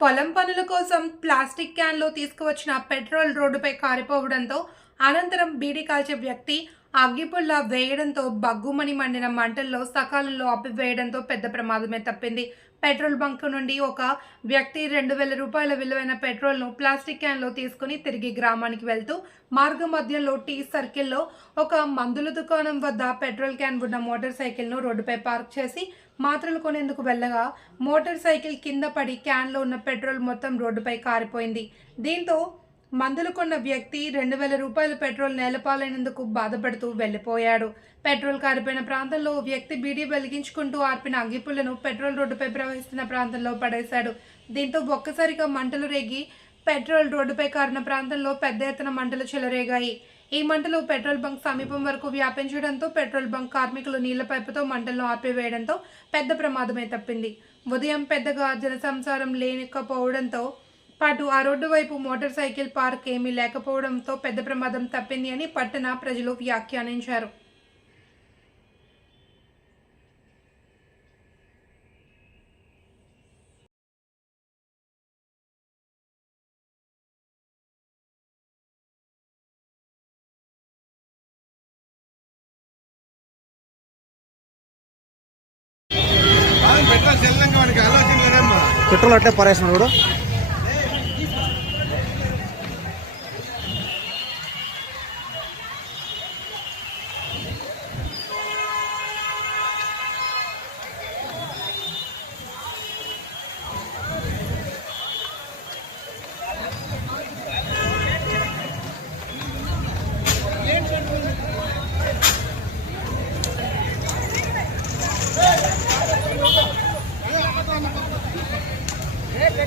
పొలం పనుల కోసం ప్లాస్టిక్ క్యాన్లో తీసుకువచ్చిన పెట్రోల్ రోడ్డుపై కారిపోవడంతో అనంతరం బీడీ కాల్చే వ్యక్తి అగ్గిపుల్ల వేయడంతో బగ్గుమని మండిన మంటల్లో సకాలంలో ఆపివేయడంతో పెద్ద ప్రమాదమే తప్పింది. పెట్రోల్ బంక్ నుండి ఒక వ్యక్తి రెండు వేల రూపాయల విలువైన పెట్రోల్ను ప్లాస్టిక్ క్యాన్లో తీసుకుని తిరిగి గ్రామానికి వెళ్తూ మార్గ మధ్యలో టీ సర్కిల్లో ఒక మందుల దుకాణం వద్ద పెట్రోల్ క్యాన్ ఉన్న మోటార్ సైకిల్ను రోడ్డుపై పార్క్ చేసి మాత్రలు కొనేందుకు వెళ్ళగా మోటార్ సైకిల్ కింద పడి క్యాన్లో ఉన్న పెట్రోల్ మొత్తం రోడ్డుపై కారిపోయింది. దీంతో మందులు కొన్న వ్యక్తి రెండు వేల రూపాయల పెట్రోల్ నేలపాలైనందుకు బాధపడుతూ వెళ్ళిపోయాడు పెట్రోల్ కారిపోయిన ప్రాంతంలో వ్యక్తి బీడీ వెలిగించుకుంటూ ఆర్పిన అగ్గిపుల్లను పెట్రోల్ రోడ్డుపై ప్రవహిస్తున్న ప్రాంతంలో పడేశాడు. దీంతో ఒక్కసారిగా మంటలు రేగి పెట్రోల్ రోడ్డుపై కారిన ప్రాంతంలో పెద్ద ఎత్తున మంటలు చెలరేగాయి. ఈ మంటలు పెట్రోల్ బంక్ సమీపం వరకు వ్యాపించడంతో పెట్రోల్ బంక్ కార్మికులు నీళ్ళ పైపుతో మంటలను ఆర్పివేయడంతో పెద్ద ప్రమాదమే తప్పింది. ఉదయం పెద్దగా జనసంసారం లేకపోవడంతో పాటు ఆ రోడ్డు వైపు మోటార్ సైకిల్ పార్క్ ఏమీ లేకపోవడంతో పెద్ద ప్రమాదం తప్పింది అని పట్టణ ప్రజలు వ్యాఖ్యానించారు. పెట్రోల్ అట్లే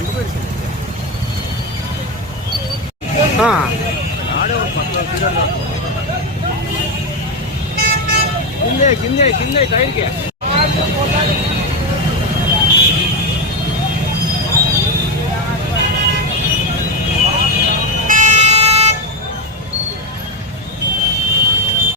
మొత్తం వండిపోయింది కిందే. కిందే కిందే టైర్కి